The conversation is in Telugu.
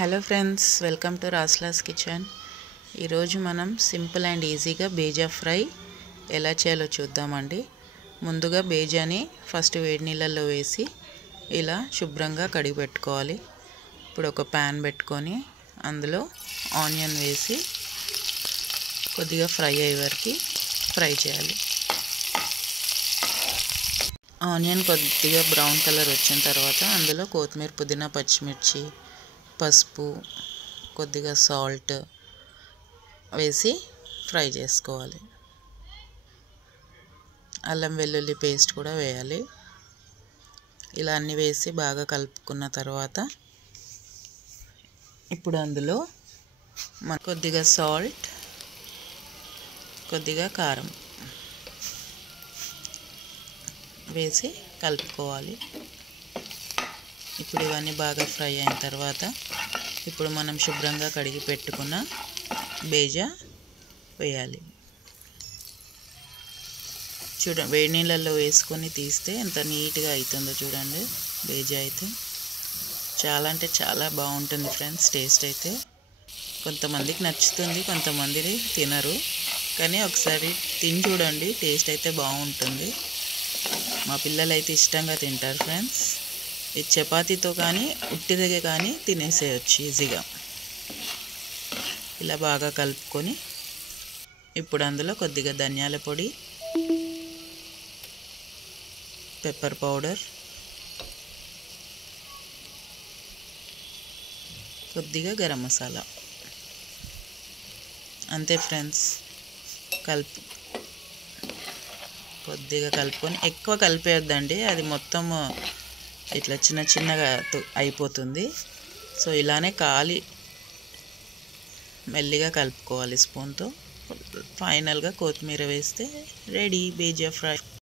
హలో ఫ్రెండ్స్, వెల్కమ్ టు రాస్లాస్ కిచెన్. ఈరోజు మనం సింపుల్ అండ్ ఈజీగా బేజా ఫ్రై ఎలా చేయాలో చూద్దామండి. ముందుగా బేజాని ఫస్ట్ వేడి నీళ్ళల్లో వేసి ఇలా శుభ్రంగా కడిగి పెట్టుకోవాలి. ఇప్పుడు ఒక ప్యాన్ పెట్టుకొని అందులో ఆనియన్ వేసి కొద్దిగా ఫ్రై అయ్యే వరకు ఫ్రై చేయాలి. ఆనియన్ కొద్దిగా బ్రౌన్ కలర్ వచ్చిన తర్వాత అందులో కొత్తిమీర, పుదీనా, పచ్చిమిర్చి, పసుపు, కొద్దిగా సాల్ట్ వేసి ఫ్రై చేసుకోవాలి. అల్లం వెల్లుల్లి పేస్ట్ కూడా వేయాలి. ఇలా అన్నీ వేసి బాగా కలుపుకున్న తర్వాత ఇప్పుడు అందులో కొద్దిగా సాల్ట్, కొద్దిగా కారం వేసి కలుపుకోవాలి. ఇప్పుడు ఇవన్నీ బాగా ఫ్రై అయిన తర్వాత ఇప్పుడు మనం శుభ్రంగా కడిగి పెట్టుకున్న బేజా వేయాలి. వేడి నీళ్ళల్లో వేసుకొని తీస్తే ఎంత నీట్గా అవుతుందో చూడండి. బేజా అయితే చాలా అంటే చాలా బాగుంటుంది ఫ్రెండ్స్. టేస్ట్ అయితే కొంతమందికి నచ్చుతుంది, కొంతమంది తినరు, కానీ ఒకసారి తిని చూడండి. టేస్ట్ అయితే బాగుంటుంది. మా పిల్లలు అయితే ఇష్టంగా తింటారు ఫ్రెండ్స్. ఇది చపాతీతో కానీ ఉట్టిదగే కానీ తినేసేయచ్చు ఈజీగా. ఇలా బాగా కలుపుకొని ఇప్పుడు అందులో కొద్దిగా ధనియాల పొడి, పెప్పర్ పౌడర్, కొద్దిగా గరం మసాలా, అంతే ఫ్రెండ్స్. కొద్దిగా కలుపుకొని, ఎక్కువ కలిపేయొద్దండి, అది మొత్తం ఇట్లా చిన్న చిన్నగా అయిపోతుంది. సో ఇలానే మెల్లిగా కలుపుకోవాలి స్పూన్తో. ఫైనల్గా కొత్తిమీర వేస్తే రెడీ బేజా ఫ్రై.